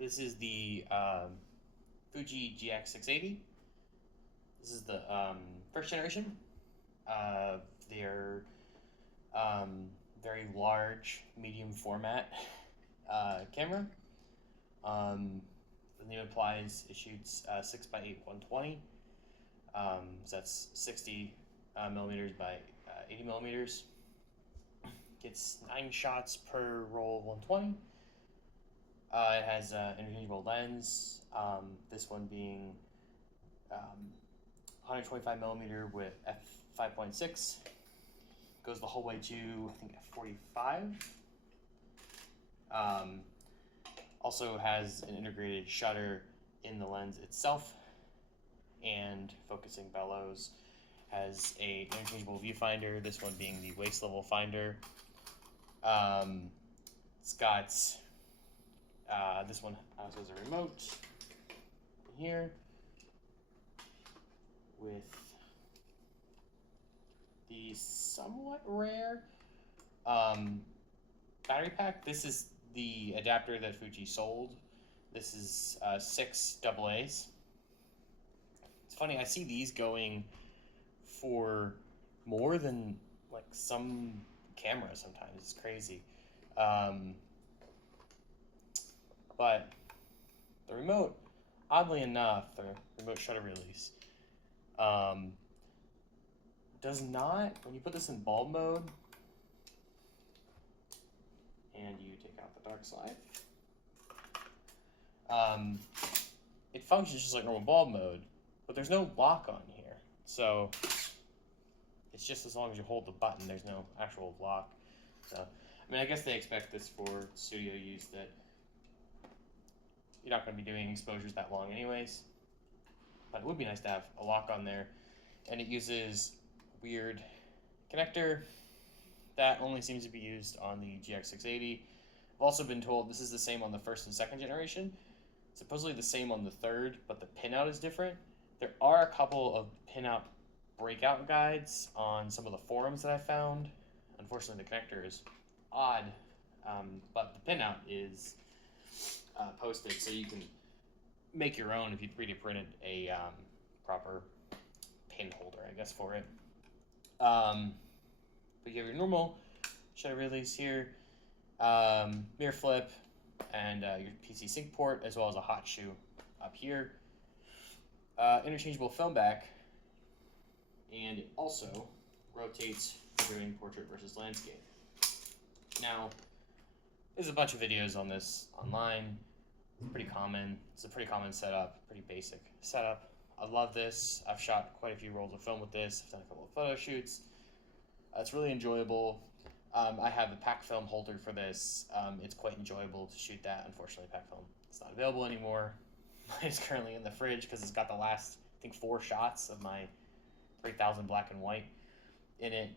This is the Fuji GX680. This is the first generation. They're very large, medium format camera. The name implies it shoots 6x8 120. So that's 60 millimeters by 80 millimeters. Gets 9 shots per roll of 120. It has an interchangeable lens, this one being 125 millimeter with f5.6. Goes the whole way to, I think, f45. Also has an integrated shutter in the lens itself and focusing bellows. Has a interchangeable viewfinder, this one being the waist level finder. It's got this one also has a remote here with the somewhat rare battery pack. This is the adapter that Fuji sold. This is 6 AA's. It's funny, I see these going for more than like some cameras sometimes. It's crazy. But the remote, oddly enough, the remote shutter release, does not, when you put this in bulb mode, and you take out the dark slide, it functions just like normal bulb mode, but there's no lock on here. So it's just as long as you hold the button, there's no actual lock. So, I mean, I guess they expect this for studio use, that you're not going to be doing exposures that long anyways. But it would be nice to have a lock on there. And it uses a weird connector that only seems to be used on the GX680. I've also been told this is the same on the first and second generation. Supposedly the same on the third, but the pinout is different. There are a couple of pinout breakout guides on some of the forums that I found. Unfortunately, the connector is odd, but the pinout is posted, so you can make your own if you 3D printed a proper pin holder, I guess, for it. But you have your normal shutter release here, mirror flip, and your PC sync port, as well as a hot shoe up here. Interchangeable film back, and it also rotates for doing portrait versus landscape. Now, there's a bunch of videos on this online. It's pretty common. It's a pretty common setup, pretty basic setup. I love this. I've shot quite a few rolls of film with this. I've done a couple of photo shoots. It's really enjoyable. I have a pack film holder for this. It's quite enjoyable to shoot that. Unfortunately, pack film is not available anymore. It's currently in the fridge because it's got the last, I think, 4 shots of my 3000 black and white in it.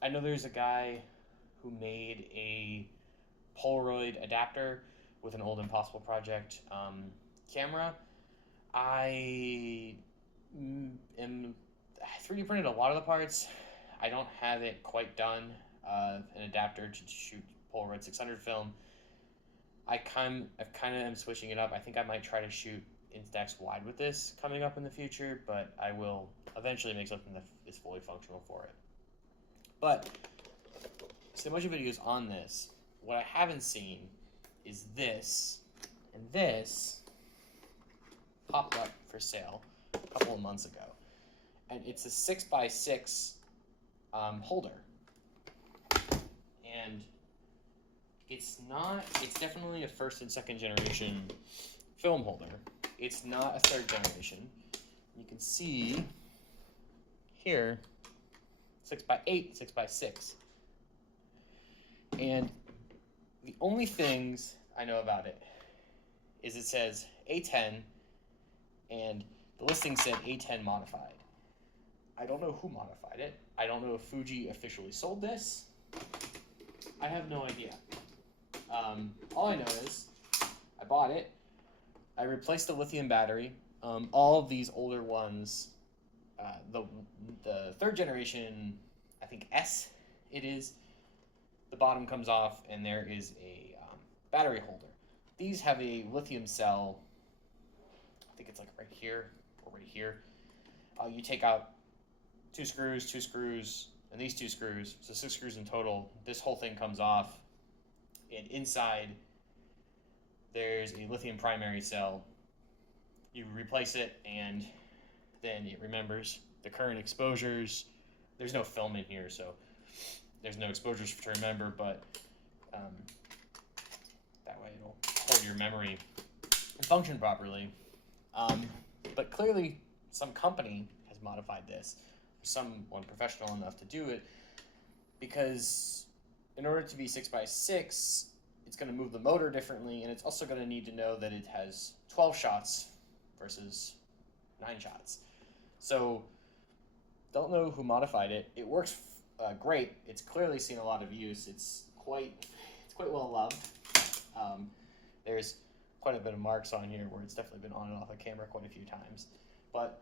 I know there's a guy who made a Polaroid adapter with an old Impossible Project camera. I am 3D printed a lot of the parts. I don't have it quite done. An adapter to shoot Polaroid 600 film. I kind of am switching it up. I think I might try to shoot Instax wide with this coming up in the future, but I will eventually make something that is fully functional for it. But so much of videos on this. What I haven't seen is this, and this popped up for sale a couple of months ago, and it's a 6x6 holder, and it's definitely a first and second generation film holder. It's not a third generation. You can see here 6x8, 6x6, and the only things I know about it is it says A10, and the listing said A10 modified. I don't know who modified it. I don't know if Fuji officially sold this. I have no idea. All I know is I bought it. I replaced the lithium battery. All of these older ones, the third generation, I think S it is, the bottom comes off and there is a battery holder. These have a lithium cell, I think it's like right here or right here. You take out two screws, and these two screws, so 6 screws in total. This whole thing comes off, and inside there's a lithium primary cell. You replace it, and then it remembers the current exposures. There's no film in here, so there's no exposures to remember, but that way it'll hold your memory and function properly. But clearly, some company has modified this, or someone professional enough to do it, because in order to be 6x6, it's going to move the motor differently, and it's also going to need to know that it has 12 shots versus 9 shots. So, don't know who modified it. It works great. It's clearly seen a lot of use. It's quite well loved. There's quite a bit of marks on here where it's definitely been on and off the camera quite a few times. But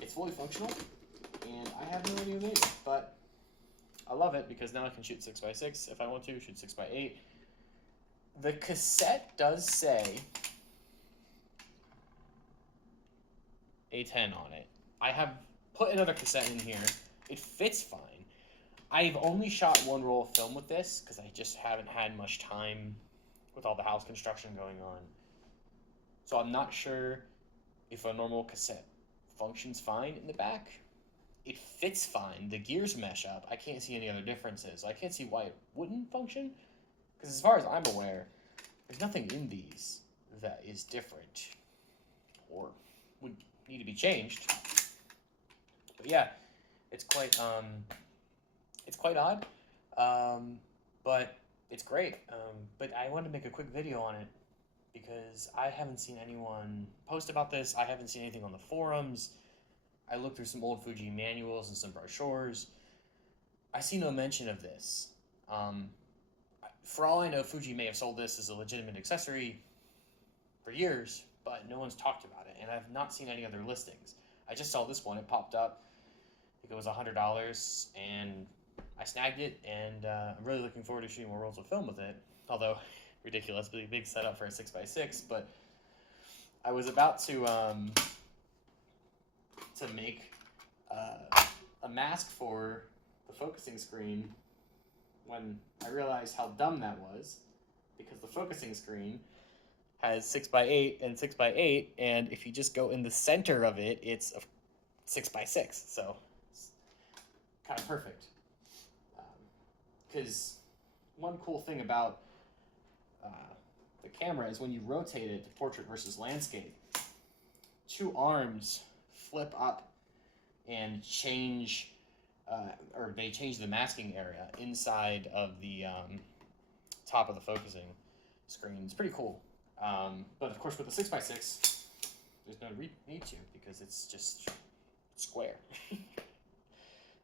it's fully functional, and I have no idea who made it. But I love it because now I can shoot 6x6 if I want to, shoot 6x8. The cassette does say A10 on it. I have put another cassette in here. It fits fine. I've only shot one roll of film with this because I just haven't had much time with all the house construction going on. So I'm not sure if a normal cassette functions fine in the back. It fits fine. The gears mesh up. I can't see any other differences. I can't see why it wouldn't function. Because as far as I'm aware, there's nothing in these that is different or would need to be changed. But yeah, it's quite odd, but it's great. But I wanted to make a quick video on it because I haven't seen anyone post about this. I haven't seen anything on the forums. I looked through some old Fuji manuals and some brochures. I see no mention of this. For all I know, Fuji may have sold this as a legitimate accessory for years, but no one's talked about it, and I've not seen any other listings. I just saw this one. It popped up. I think it was $100, and I snagged it, and I'm really looking forward to shooting more rolls of film with it, although ridiculously big setup for a 6x6, but I was about to make a mask for the focusing screen when I realized how dumb that was, because the focusing screen has 6x8 and 6x8, and if you just go in the center of it, it's a 6x6, so it's kind of perfect. Because one cool thing about the camera is when you rotate it to portrait versus landscape, two arms flip up and change, or they change the masking area inside of the top of the focusing screen. It's pretty cool. But of course with the 6x6, there's no need to because it's just square.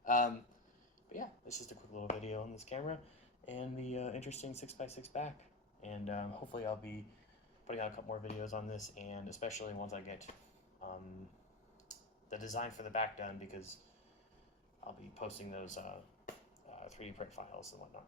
But yeah, it's just a quick little video on this camera and the interesting 6x6 back. And hopefully I'll be putting out a couple more videos on this, and especially once I get the design for the back done, because I'll be posting those 3D print files and whatnot.